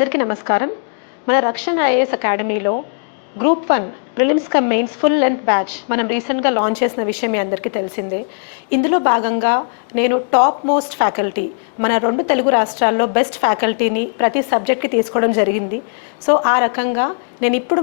అందరికీ నమస్కారం. మన రక్షణ ఐఏఎస్ అకాడమీలో group 1 prelims come mains full length batch మనం రీసెంట్గా లాంచ్ చేసిన విషయం మీ అందరికీ తెలిసిందే. ఇందులో భాగంగా నేను టాప్ మోస్ట్ ఫ్యాకల్టీ, మన 2 తెలుగు రాష్ట్రాల్లో బెస్ట్ ఫ్యాకల్టీని ప్రతి సబ్జెక్ట్కి తీసుకోవడం జరిగింది. సో ఆ రకంగా నేను ఇప్పుడు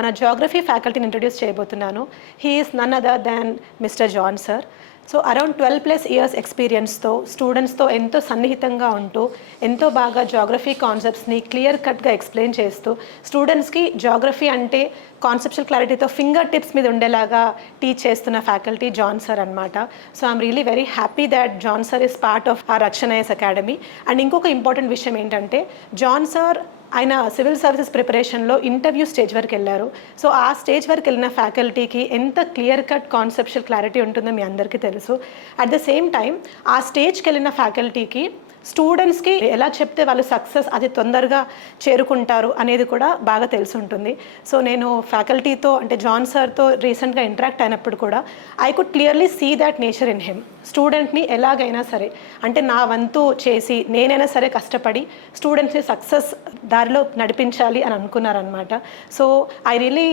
మన జాగ్రఫీ ఫ్యాకల్టీని ఇంట్రడ్యూస్ చేయబోతున్నాను. He is none other than mister John sir. So around 12+ years ఎక్స్పీరియన్స్తో స్టూడెంట్స్తో ఎంతో సన్నిహితంగా ఉంటూ ఎంతో బాగా జాగ్రఫీ కాన్సెప్ట్స్ని క్లియర్ కట్గా ఎక్స్ప్లెయిన్ చేస్తూ స్టూడెంట్స్కి జాగ్రఫీ అంటే కాన్సెప్చువల్ క్లారిటీతో ఫింగర్ టిప్స్ మీద ఉండేలాగా టీచ్ చేస్తున్న ఫ్యాకల్టీ జాన్ సార్ అనమాట. So I'm really very happy that John sir is part of ఆ రక్షణ ఐఏఎస్ అకాడమీ. అండ్ ఇంకొక ఇంపార్టెంట్ విషయం ఏంటంటే జాన్ సార్ ఆయన సివిల్ సర్వీసెస్ ప్రిపరేషన్లో ఇంటర్వ్యూ స్టేజ్ వరకు వెళ్ళారు. సో ఆ స్టేజ్ వరకు వెళ్ళిన ఫ్యాకల్టీకి ఎంత క్లియర్ కట్ కాన్సెప్చువల్ క్లారిటీ ఉంటుందో మీ అందరికీ తెలుసు. అట్ ద సేమ్ టైం ఆ స్టేజ్కి వెళ్ళిన ఫ్యాకల్టీకి స్టూడెంట్స్కి ఎలా చెప్తే వాళ్ళు సక్సెస్ అది తొందరగా చేరుకుంటారు అనేది కూడా బాగా తెలిసి ఉంటుంది. సో నేను ఫ్యాకల్టీతో అంటే జాన్ సార్తో రీసెంట్గా ఇంటరాక్ట్ అయినప్పుడు కూడా I could clearly see that nature in him. స్టూడెంట్ని ఎలాగైనా సరే అంటే నా వంతు చేసి నేనైనా సరే కష్టపడి స్టూడెంట్స్ని సక్సెస్ దారిలో నడిపించాలి అని అనుకున్నారనమాట. So I really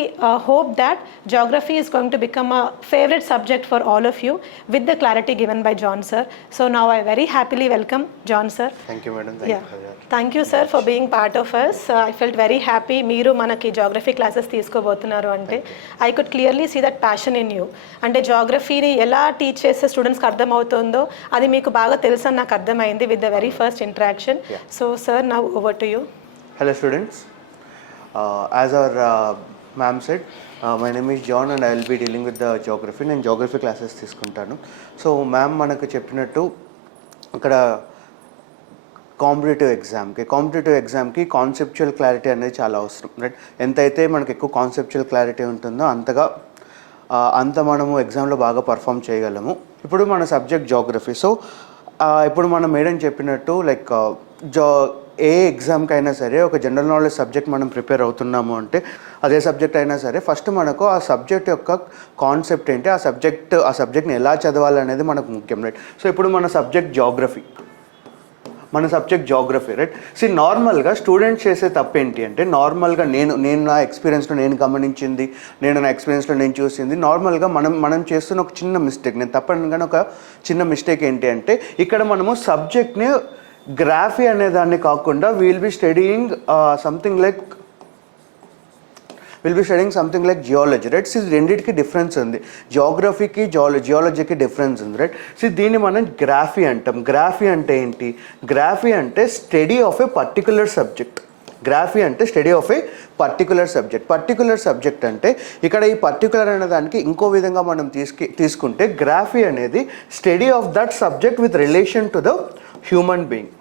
hope that geography is going to become a favourite subject for all of you with the clarity given by John sir. So now I very happily welcome John sir. Thank you madam. Thank you sir for being part of us. I felt very happy మీరు మనకి geography classes తీసుకోబోతున్నారు అంటే I could clearly see that passion in you. అంటే geographyని ఎలా teach చేస్తే స్టూడెంట్స్కి అర్థమవుతుందో అది మీకు బాగా తెలుసు అని నాకు అర్థమైంది with the very first interaction. So sir, now over to you. Hello students. As our ma'am said, my name is John and I will be dealing with the geography. నేను geography classes తీసుకుంటాను. So ma'am మనకు చెప్పినట్టు ఇక్కడ competitive ఎగ్జామ్కి conceptual clarity అనేది చాలా అవసరం, right? ఎంతైతే మనకు ఎక్కువ కాన్సెప్చువల్ క్లారిటీ ఉంటుందో అంత మనము ఎగ్జామ్లో బాగా పర్ఫామ్ చేయగలము. ఇప్పుడు మన సబ్జెక్ట్ జాగ్రఫీ. సో ఇప్పుడు మనం మేడం చెప్పినట్టు లైక్ ఏ ఎగ్జామ్కి అయినా సరే ఒక జనరల్ నాలెడ్జ్ సబ్జెక్ట్ మనం ప్రిపేర్ అవుతున్నాము అంటే అదే సబ్జెక్ట్ అయినా సరే ఫస్ట్ మనకు ఆ సబ్జెక్ట్ యొక్క కాన్సెప్ట్ ఏంటి, ఆ సబ్జెక్ట్ని ఎలా చదవాలనేది మనకు ముఖ్యం, రైట్? సో ఇప్పుడు మన సబ్జెక్ట్ జాగ్రఫీ రైట్? నార్మల్గా స్టూడెంట్స్ చేసే తప్పు ఏంటి అంటే నార్మల్గా నేను నా ఎక్స్పీరియన్స్లో నేను గమనించింది, నా ఎక్స్పీరియన్స్లో నేను చూసింది, నార్మల్గా మనం చేస్తున్న ఒక చిన్న మిస్టేక్, నేను తప్పని కానీ ఒక చిన్న మిస్టేక్ ఏంటి అంటే ఇక్కడ మనము సబ్జెక్ట్ని గ్రాఫీ అనే దాన్ని కాకుండా will be studying something like geology, right? రెండింటికి డిఫరెన్స్ ఉంది, జియోగ్రఫీకి జియాలజీకి డిఫరెన్స్ ఉంది, రైట్? దీన్ని మనం గ్రాఫీ అంటాం. గ్రాఫీ అంటే ఏంటి? గ్రాఫీ అంటే study of A particular subject. Particular subject అంటే ఇక్కడ ఈ పర్టికులర్ అనే దానికి ఇంకో విధంగా మనం తీసుకుంటే గ్రాఫీ అనేది study of that subject with relation to the human being.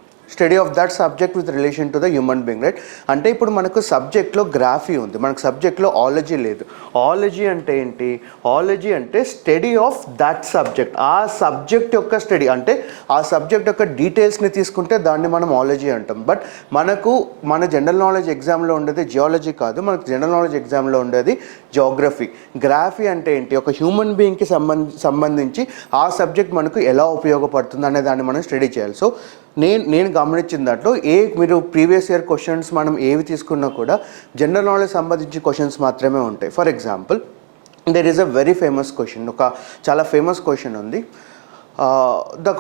Right? అంటే ఇప్పుడు మనకు సబ్జెక్ట్లో గ్రాఫీ ఉంది, మనకు సబ్జెక్ట్లో ఆలజీ లేదు. ఆలజీ అంటే ఏంటి? ఆలజీ అంటే స్టడీ ఆఫ్ దట్ సబ్జెక్ట్, ఆ సబ్జెక్ట్ యొక్క స్టడీ, అంటే ఆ సబ్జెక్ట్ యొక్క డీటెయిల్స్ని తీసుకుంటే దాన్ని మనం ఆలజీ అంటాం. బట్ మన జనరల్ నాలెడ్జ్ ఎగ్జామ్లో ఉండేది జియాలజీ కాదు, మనకు జనరల్ నాలెడ్జ్ ఎగ్జామ్లో ఉండేది జాగ్రఫీ. గ్రాఫీ అంటే ఏంటి? ఒక హ్యూమన్ బీయింగ్కి సంబంధించి ఆ సబ్జెక్ట్ మనకు ఎలా ఉపయోగపడుతుంది అనే దాన్ని మనం స్టడీ చేయాలి. సో నేను గమనించిన దాంట్లో మీరు ప్రీవియస్ ఇయర్ క్వశ్చన్స్ మనం ఏవి తీసుకున్నా కూడా జనరల్ నాలెడ్జ్ సంబంధించి క్వశ్చన్స్ మాత్రమే ఉంటాయి. For example there is a very famous question, ఒక చాలా ఫేమస్ క్వశ్చన్ ఉంది. ద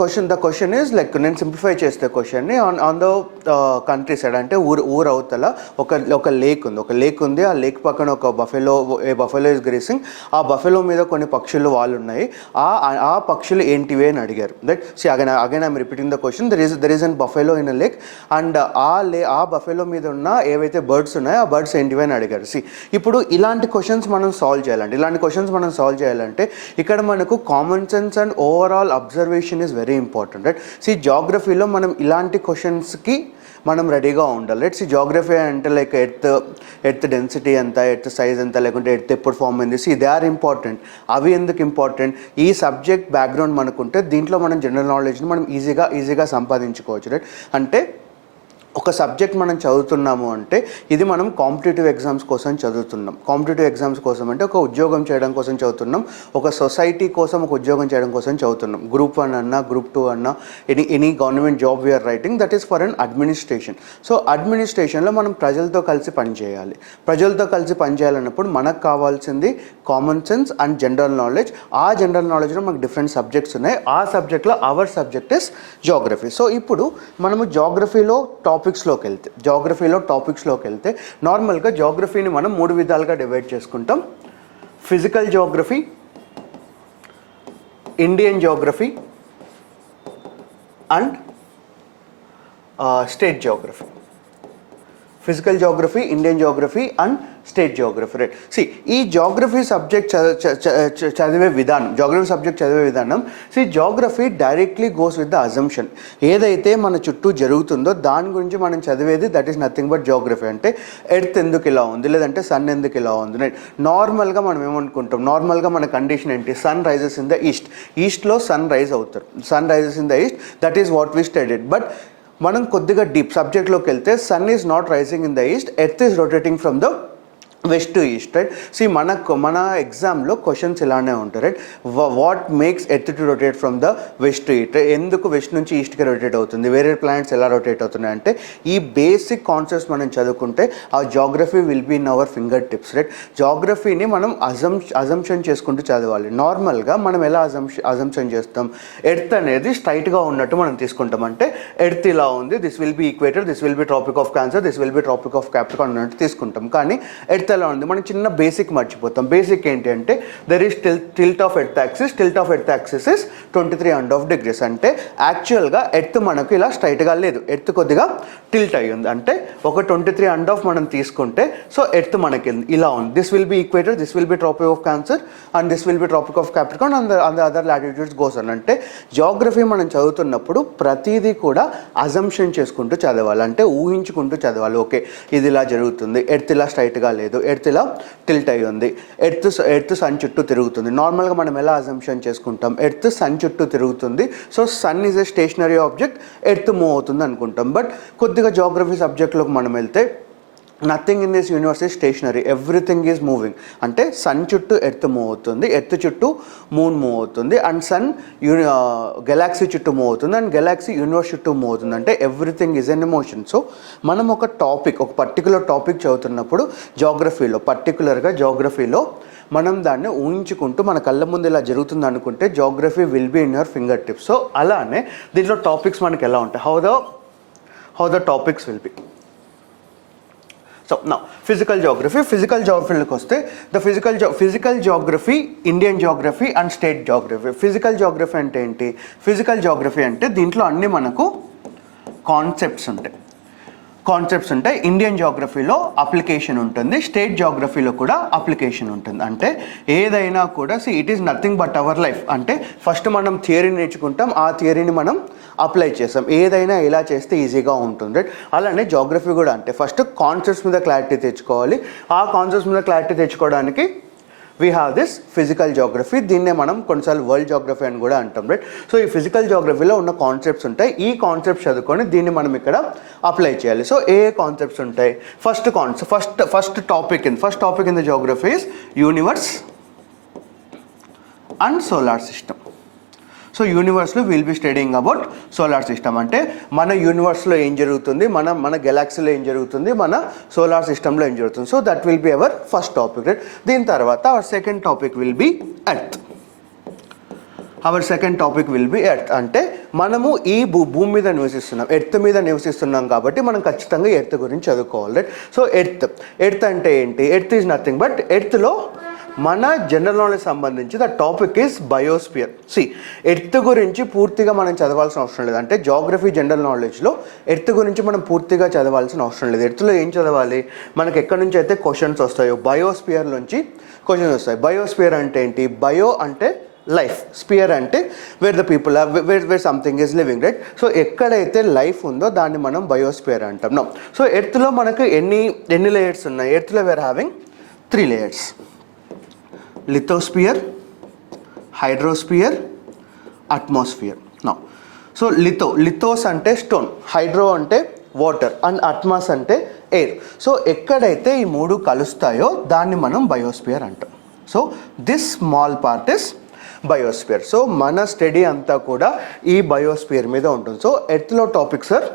క్వశ్చన్ ఈజ్ లైక్, నేను సింప్లిఫై చేస్తే క్వశ్చన్ని ఆన్ ద కంట్రీ సైడ్ అంటే ఊరు అవతల ఒక లేక్ ఉంది. ఆ లేక్ పక్కన ఒక బఫెలో ఈజ్ గ్రేసింగ్. ఆ బఫెలో మీద కొన్ని పక్షులు వాళ్ళు ఉన్నాయి. ఆ పక్షులు ఏంటివి అని అడిగారు, right? Again I'm repeating the question. There is an buffalo in a lake and ఆ బఫెలో మీద ఉన్న ఏవైతే బర్డ్స్ ఉన్నాయో ఆ బర్డ్స్ ఏంటివి అని అడిగారు. ఇప్పుడు ఇలాంటి క్వశ్చన్స్ మనం సాల్వ్ చేయాలంటే ఇక్కడ మనకు common sense and overall observation is very important, right? జాగ్రఫీలో మనం ఇలాంటి క్వశ్చన్స్కి మనం రెడీగా ఉండాలి, రైట్? జాగ్రఫీ అంటే లైక్ ఎర్త్ డెన్సిటీ ఎంత, ఎర్త్ సైజ్ ఎంత, లేకుంటే ఎర్త్ ఎప్పుడు ఫామ్ అయింది, దే ఆర్ ఇంపార్టెంట్. అవి ఎందుకు ఇంపార్టెంట్? ఈ సబ్జెక్ట్ బ్యాక్గ్రౌండ్ మనకుంటే దీంట్లో మనం జనరల్ నాలెడ్జ్ని మనం ఈజీగా సంపాదించుకోవచ్చు, రైట్? అంటే ఒక సబ్జెక్ట్ మనం చదువుతున్నాము అంటే ఇది మనం కాంపిటేటివ్ ఎగ్జామ్స్ కోసం చదువుతున్నాం. కాంపిటేటివ్ ఎగ్జామ్స్ కోసం అంటే ఒక ఉద్యోగం చేయడం కోసం చదువుతున్నాం, ఒక సొసైటీ కోసం ఒక ఉద్యోగం చేయడం కోసం చదువుతున్నాం. గ్రూప్ 1 అన్నా, గ్రూప్ 2 అన్నా, any government job we are writing, that is for an administration. So అడ్మినిస్ట్రేషన్లో మనం ప్రజలతో కలిసి పనిచేయాలి. ప్రజలతో కలిసి పనిచేయాలన్నప్పుడు మనకు కావాల్సింది common sense and general knowledge. ఆ జనరల్ నాలెడ్జ్లో మనకు డిఫరెంట్ సబ్జెక్ట్స్ ఉన్నాయి. ఆ సబ్జెక్ట్లో our subject is geography. So ఇప్పుడు మనము జాగ్రఫీలో టాపిక్స్లోకి వెళ్తే నార్మల్గా జాగ్రఫీని మనం 3 విధాలుగా డివైడ్ చేసుకుంటాం. Physical geography, Indian geography and state geography. Physical geography, Indian geography and state geography, right. ఈ జాగ్రఫీ సబ్జెక్ట్ చదివే విధానం geography directly goes with the assumption. ఏదైతే మన చుట్టూ జరుగుతుందో దాని గురించి మనం చదివేది, that is nothing but geography. అంటే ఎర్త్ ఎందుకు ఇలా ఉంది, లేదంటే సన్ ఎందుకు ఇలా ఉంది, రైట్. నార్మల్గా మనం ఏమనుకుంటాం, నార్మల్గా మన కండిషన్ ఏంటి, సన్ రైజెస్ ఇన్ ద ఈస్ట్లో సన్ రైజ్ అవుతారు, sun rises in the east, that is what we studied. But మనం కొద్దిగా డీప్ సబ్జెక్ట్లోకి వెళ్తే sun is not rising in the east, earth is rotating from the west to east, right. మన ఎగ్జామ్లో questions ఇలానే ఉంటాయి, right. What makes earth to rotate from the west to east, ఎందుకు west నుంచి ఈస్ట్కి రొటేట్ అవుతుంది, వేరే ప్లానెట్స్ ఎలా రొటేట్ అవుతున్నాయి అంటే ఈ బేసిక్ కాన్సెప్ట్స్ మనం చదువుకుంటే ఆ geography will be in our finger tips, right. జాగ్రఫీని మనం అజంప్షన్ చేసుకుంటూ చదవాలి. నార్మల్గా మనం ఎలా అజంప్షన్ చేస్తాం, ఎర్త్ అనేది స్ట్రైట్గా ఉన్నట్టు మనం తీసుకుంటాం. అంటే ఎర్త్ ఇలా ఉంది, this will be equator, this will be tropic of Cancer, this will be tropic of Capricorn అన్నట్టు తీసుకుంటాం. కానీ ఎర్త్ ఎలా ఉంది, మనం చిన్న బేసిక్ మర్చిపోతాం. బేసిక్ ఏంటి అంటే there is tilt of earth axis is 23.5 degrees. అంటే యాక్చువల్గా ఎర్త్ మనకు ఇలా స్ట్రైట్గా లేదు, ఎర్త్ కొద్దిగా టిల్ట్ అయ్యి ఉంది. అంటే ఒక 23.5 మనం తీసుకుంటే సో ఎర్త్ మనకి ఇలా ఉంది. This will be equator, this will be tropic of Cancer and this will be tropic of Capricorn and the other latitudes goes అని. అంటే జాగ్రఫీ మనం చదువుతున్నప్పుడు ప్రతిదీ కూడా అజంప్షన్ చేసుకుంటూ చదవాలి, అంటే ఊహించుకుంటూ చదవాలి. ఓకే, ఇది ఇలా జరుగుతుంది, ఎర్త్ ఇలా స్ట్రైట్గా లేదు, ఎర్త్ ఇలా టిల్ట్ అయ్యి ఉంది, ఎర్త్ సన్ చుట్టూ తిరుగుతుంది. నార్మల్గా మనం ఎలా అజంప్షన్ చేసుకుంటాం, ఎర్త్ సన్ చుట్టూ తిరుగుతుంది, so sun is a stationary object, earth move అవుతుంది అనుకుంటాం. బట్ కొద్దిగా జాగ్రఫీ సబ్జెక్ట్లోకి మనం వెళ్తే nothing in this universe is stationary, everything is moving. అంటే సన్ చుట్టూ ఎర్త్ మూవ్ అవుతుంది, ఎర్త్ చుట్టూ మూన్ మూవ్ అవుతుంది, అండ్ సన్ గెలాక్సీ చుట్టూ మూవ్ అవుతుంది, అండ్ గెలాక్సీ యూనివర్స్ చుట్టూ మూవ్ అవుతుంది. అంటే everything is an emotion. So మనం ఒక పర్టికులర్ టాపిక్ చదువుతున్నప్పుడు పర్టికులర్గా జాగ్రఫీలో మనం దాన్ని ఊహించుకుంటూ మన కళ్ళ ముందు ఇలా జరుగుతుంది అనుకుంటే geography will be in your finger tips. So అలానే దీంట్లో టాపిక్స్ మనకి ఎలా ఉంటాయి, how the topics will be. So now physical geographyలోకి వస్తే the physical geography, Indian geography and state geography. Physical geography అంటే ఏంటి, ఫిజికల్ geography అంటే దీంట్లో అన్ని మనకు కాన్సెప్ట్స్ ఉంటాయి. ఇండియన్ జాగ్రఫీలో అప్లికేషన్ ఉంటుంది, స్టేట్ జాగ్రఫీలో కూడా అప్లికేషన్ ఉంటుంది. అంటే ఏదైనా కూడా it is nothing but our life. అంటే ఫస్ట్ మనం థియరీని నేర్చుకుంటాం, ఆ థియరీని మనం అప్లై చేస్తాం, ఏదైనా ఎలా చేస్తే ఈజీగా ఉంటుంది, రైట్. అలానే జాగ్రఫీ కూడా అంటే ఫస్ట్ కాన్సెప్ట్స్ మీద క్లారిటీ తెచ్చుకోవాలి. ఆ కాన్సెప్ట్స్ మీద క్లారిటీ తెచ్చుకోవడానికి we have this physical geography. దీన్నే మనం కొన్నిసార్లు వరల్డ్ జాగ్రఫీ అని కూడా అంటాం, రైట్. సో ఈ ఫిజికల్ జాగ్రఫీలో ఉన్న కాన్సెప్ట్స్ ఉంటాయి, ఈ కాన్సెప్ట్స్ చదువుకొని దీన్ని మనం ఇక్కడ అప్లై చేయాలి. సో ఏ కాన్సెప్ట్స్ ఉంటాయి, first topic in the geography is universe and solar system. So యూనివర్స్లో will be studying about solar system. అంటే మన యూనివర్స్లో ఏం జరుగుతుంది, మన గెలాక్సీలో ఏం జరుగుతుంది, మన సోలార్ సిస్టంలో ఏం జరుగుతుంది. So that will be our first topic, right. దీని తర్వాత our second topic will be earth. అంటే మనము ఈ భూమి మీద నివసిస్తున్నాం, ఎర్త్ మీద నివసిస్తున్నాం కాబట్టి మనం ఖచ్చితంగా ఎర్త్ గురించి చదువుకోవాలి, రైట్. సో ఎర్త్ అంటే ఏంటి, ఎర్త్ ఈజ్ నథింగ్ బట్ ఎర్త్లో మన జనరల్ నాలెడ్జ్ సంబంధించి the topic is biosphere. Earth గురించి పూర్తిగా మనం చదవాల్సిన అవసరం లేదు. అంటే జాగ్రఫీ జనరల్ నాలెడ్జ్లో ఎర్త్ గురించి మనం పూర్తిగా చదవాల్సిన అవసరం లేదు. ఎర్త్లో ఏం చదవాలి, మనకి ఎక్కడి నుంచి అయితే క్వశ్చన్స్ వస్తాయో బయోస్పియర్ నుంచి క్వశ్చన్స్ వస్తాయి. బయోస్పియర్ అంటే ఏంటి, బయో అంటే లైఫ్, స్పియర్ అంటే where the people are, where something is living, right. So ఎక్కడైతే లైఫ్ ఉందో దాన్ని మనం బయోస్పియర్ అంటాం. నో, సో ఎర్త్లో మనకు ఎన్ని లేయర్స్ ఉన్నాయి, ఎర్త్లో we're having 3 layers: lithosphere, hydrosphere, atmosphere. Now, so lithos అంటే స్టోన్, హైడ్రో అంటే వాటర్ అండ్ అట్మాస్ అంటే ఎయిర్. సో ఎక్కడైతే ఈ మూడు కలుస్తాయో దాన్ని మనం బయోస్పియర్ అంటాం. So this small part is biosphere. So మన స్టడీ అంతా కూడా ఈ బయోస్పియర్ మీద ఉంటుంది. సో ఎర్త్లో topics are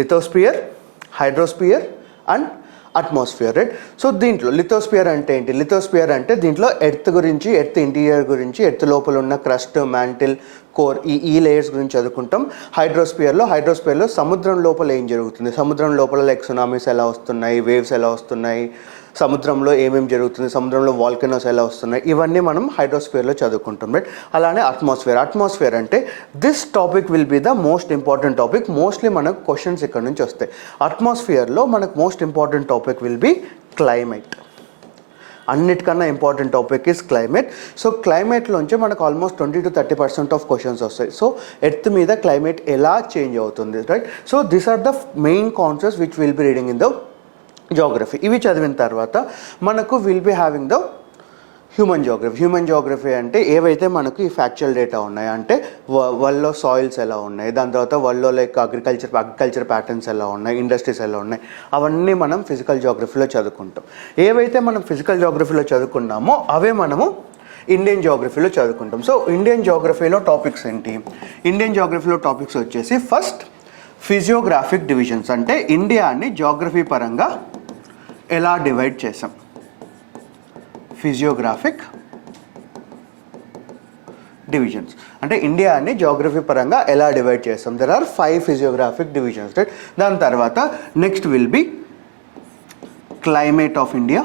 lithosphere, hydrosphere and atmosphere, right? So దీంట్లో లిథోస్పియర్ అంటే ఏంటి? లిథోస్పియర్ అంటే దీంట్లో ఎర్త్ గురించి, ఎర్త్ ఇంటీరియర్ గురించి, ఎర్త్ లోపల ఉన్న క్రస్ట్, మ్యాంటిల్, కోర్ ఈ లేయర్స్ గురించి చదువుకుంటాం. హైడ్రోస్పియర్లో సముద్రం లోపల ఏం జరుగుతుంది, సముద్రం లోపల లైక్ సునామీస్ ఎలా వస్తున్నాయి, వేవ్స్ ఎలా వస్తున్నాయి, సముద్రంలో ఏమేమి జరుగుతుంది, సముద్రంలో వాల్కనోస్ ఎలా వస్తున్నాయి, ఇవన్నీ మనం హైడ్రోస్పియర్లో చదువుకుంటాం, రైట్? అలానే అట్మాస్ఫియర్ అంటే this topic will be the most important topic. Mostly మనకు క్వశ్చన్స్ ఇక్కడ నుంచి వస్తాయి. అట్మాస్ఫియర్లో మనకు most important topic will be climate. అన్నిటికన్నా important topic is climate. So క్లైమేట్లోంచి మనకు ఆల్మోస్ట్ 20 to 30% ఆఫ్ క్వశ్చన్స్ వస్తాయి. సో ఎర్త్ మీద క్లైమేట్ ఎలా చేంజ్ అవుతుంది, right? So these are the main concepts which will be reading in the geography. ఇవి చదివిన తర్వాత మనకు will be having the human geography అంటే ఏవైతే మనకు ఈ ఫ్యాక్చువల్ డేటా ఉన్నాయి, అంటే వరల్డ్లో సాయిల్స్ ఎలా ఉన్నాయి, దాని తర్వాత వరల్డ్లో లైక్ అగ్రికల్చర్ ప్యాటర్న్స్ ఎలా ఉన్నాయి, ఇండస్ట్రీస్ ఎలా ఉన్నాయి, అవన్నీ మనం ఫిజికల్ జాగ్రఫీలో చదువుకుంటాం. ఏవైతే మనం ఫిజికల్ జాగ్రఫీలో చదువుకున్నామో అవే మనము ఇండియన్ జాగ్రఫీలో చదువుకుంటాం. సో ఇండియన్ జాగ్రఫీలో టాపిక్స్ ఏంటి? ఇండియన్ జాగ్రఫీలో టాపిక్స్ వచ్చేసి ఫస్ట్ ఫిజియోగ్రాఫిక్ డివిజన్స్, అంటే ఇండియాని జాగ్రఫీ పరంగా ఎలా డివైడ్ చేసాం. ఫిజియోగ్రాఫిక్ డివిజన్స్ అంటే ఇండియాని జాగ్రఫీ పరంగా ఎలా డివైడ్ చేస్తాం. There are 5 physiographic divisions, right? దాని తర్వాత next will be climate of India.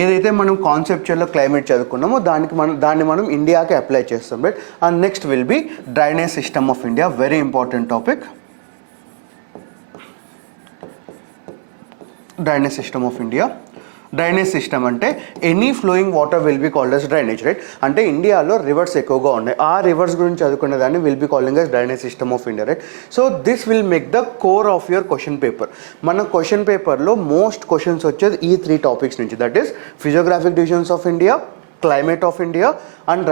ఏదైతే మనం కాన్సెప్చువల్లో క్లైమేట్ చదువుకున్నామో దాన్ని మనం ఇండియాకి అప్లై చేస్తాం, right? And next will be drainage system of India, very important topic. Drainage system అంటే any flowing water will be called as drainage, right? అంటే ఇండియాలో reverse ఎక్కువగా ఉన్నాయి, ఆ రివర్స్ గురించి చదువుకునే దాన్ని will be calling us drainage system of India, right? So this will make the core of your question paper. మన క్వశ్చన్ పేపర్లో మోస్ట్ క్వశ్చన్స్ వచ్చేది ఈ 3 టాపిక్స్ నుంచి, that is physiographic divisions of India, climate of India and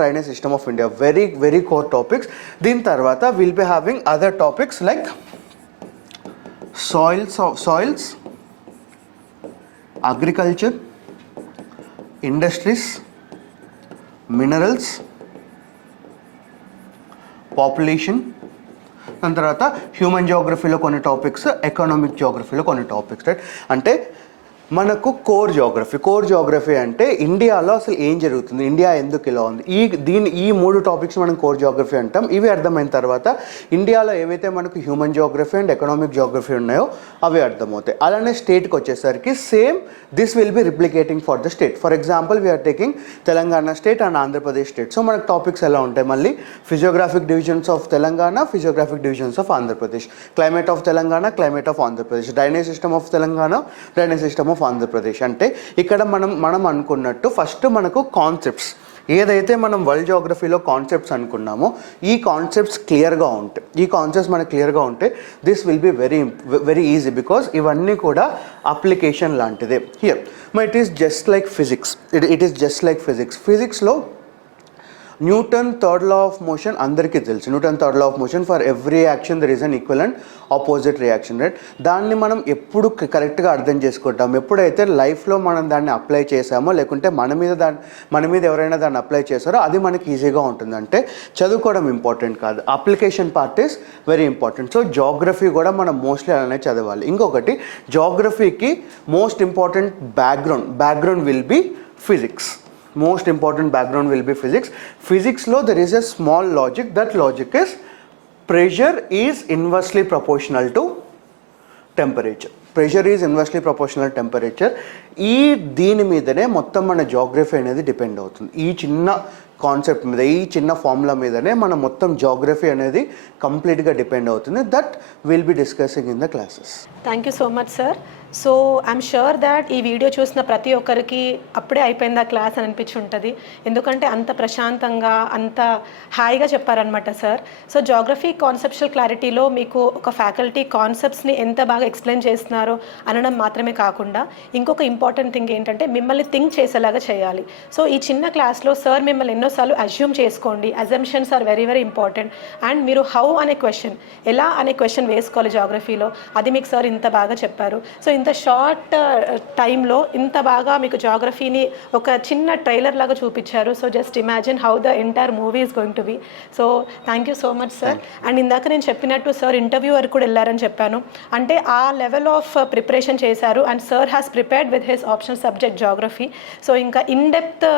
drainage system of India. Very very core topics. దీని తర్వాత will be having other topics like soils, agriculture, industries, minerals, population. దాని తర్వాత human జాగ్రఫీలో కొన్ని topics, economic జాగ్రఫీలో కొన్ని topics, right? అంటే మనకు core geography అంటే ఇండియాలో అసలు ఏం జరుగుతుంది, ఇండియా ఎందుకు ఇలా ఉంది, ఈ 3 టాపిక్స్ మనం కోర్ జాగ్రఫీ అంటాం. ఇవి అర్థమైన తర్వాత ఇండియాలో ఏవైతే మనకు human geography and economic geography ఉన్నాయో అవి అర్థమవుతాయి. అలానే స్టేట్కి వచ్చేసరికి same this will B replicating for the state. For example we are taking Telangana state and Andhra Pradesh state. So మనకు టాపిక్స్ ఎలా ఉంటాయి, మళ్ళీ physiographic divisions of Telangana, physiographic divisions of Andhra Pradesh, climate of Telangana, climate of Andhra Pradesh, drainage system of Telangana, drainage system of Andhra Pradesh. అంటే ఇక్కడ మనం అనుకున్నట్టు first మనకు concepts, ఏదైతే మనం వరల్డ్ జాగ్రఫీలో కాన్సెప్ట్స్ అనుకున్నామో ఈ కాన్సెప్ట్స్ మనకు క్లియర్గా ఉంటే this will be very easy, because ఇవన్నీ కూడా అప్లికేషన్ లాంటిదే. Here it is just like physics. ఫిజిక్స్లో Newton third law of motion అందరికీ తెలుసు. Newton third law of motion, for every action there is an equal and opposite reaction, right? దాన్ని మనం ఎప్పుడు కరెక్ట్గా అర్థం చేసుకుంటాం, ఎప్పుడైతే లైఫ్లో మనం దాన్ని అప్లై చేసామో, లేకుంటే మన మీద ఎవరైనా దాన్ని అప్లై చేశారో అది మనకి ఈజీగా ఉంటుంది. అంటే చదువుకోవడం ఇంపార్టెంట్ కాదు, application part is very important. So geography కూడా మనం మోస్ట్లీ అలానే చదవాలి. ఇంకొకటి, జాగ్రఫీకి most important background will be physics. Most important background will be physics. Physics law, there is a small logic. That logic is pressure is inversely proportional to temperature. దీని మీదనే మొత్తం మన జాగ్రఫీ అనేది డిపెండ్ అవుతుంది. ఈ చిన్న కాన్సెప్ట్ మీద, ఈ చిన్న ఫార్ములా మీదనే మన మొత్తం జాగ్రఫీ అనేది కంప్లీట్గా డిపెండ్ అవుతుంది. That will be discussing in the classes. Thank you so much sir. So I'm sure that ఈ వీడియో చూసిన ప్రతి ఒక్కరికి అప్పుడే అయిపోయిందా క్లాస్ అని అనిపించి ఉంటుంది, ఎందుకంటే అంత ప్రశాంతంగా అంత హాయిగా చెప్పారనమాట సార్. సో జాగ్రఫీ కాన్సెప్షువల్ క్లారిటీలో మీకు ఒక ఫ్యాకల్టీ కాన్సెప్ట్స్ని ఎంత బాగా ఎక్స్ప్లెయిన్ చేస్తున్నారో అనడం మాత్రమే కాకుండా ఇంకొక ఇంపార్టెంట్ థింగ్ ఏంటంటే మిమ్మల్ని థింక్ చేసేలాగా చేయాలి. సో ఈ చిన్న క్లాస్లో సార్ మిమ్మల్ని ఎన్నోసార్లు అజ్యూమ్ చేసుకోండి, assumptions are very very important. And మీరు హౌ అనే క్వశ్చన్, ఎలా అనే క్వశ్చన్ వేసుకోవాలి జాగ్రఫీలో, అది మీకు సార్ ఇంత బాగా చెప్పారు. సో ఇంత షార్ట్ టైంలో ఇంత బాగా మీకు జాగ్రఫీని ఒక చిన్న ట్రైలర్ లాగా చూపించారు. So just imagine how the entire movie is going to be. So thank you so much sir. And ఇందాక నేను చెప్పినట్టు సార్ ఇంటర్వ్యూ వరకు కూడా వెళ్ళారని చెప్పాను, అంటే ఆ లెవెల్ ఆఫ్ ప్రిపరేషన్ చేశారు. And sir has prepared with his optional subject geography. So ఇంకా ఇన్ డెప్త్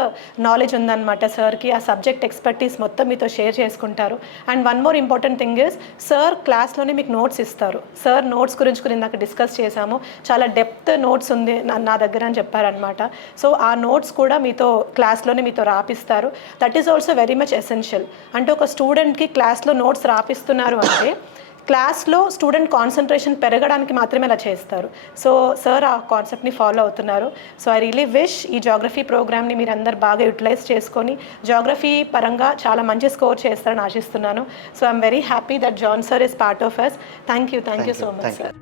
నాలెడ్జ్ ఉందన్నమాట సార్కి, ఆ సబ్జెక్ట్ ఎక్స్పర్టీస్ మొత్తం మీతో షేర్ చేసుకుంటారు. And one more important thing is sir క్లాస్లోనే మీకు నోట్స్ ఇస్తారు. సార్ నోట్స్ గురించి కూడా ఇందాక డిస్కస్ చేశాము, చాలా డెప్త్ నోట్స్ ఉంది నా దగ్గర అని చెప్పారనమాట. సో ఆ నోట్స్ కూడా మీతో క్లాస్లోనే మీతో రాపిస్తారు. That is also very much essential. అంటే ఒక స్టూడెంట్కి క్లాస్లో నోట్స్ రాపిస్తున్నారు అంటే క్లాస్లో స్టూడెంట్ కాన్సన్ట్రేషన్ పెరగడానికి మాత్రమే అలా చేస్తారు. సో సార్ ఆ కాన్సెప్ట్ని ఫాలో అవుతున్నారు. సో ఐ రియలీ విష్ ఈ జాగ్రఫీ ప్రోగ్రామ్ని మీరు అందరు బాగా యూటిలైజ్ చేసుకొని జాగ్రఫీ పరంగా చాలా మంచి స్కోర్ చేస్తారని ఆశిస్తున్నాను. So I'm very happy that John sir is part of us. Thank you so much sir.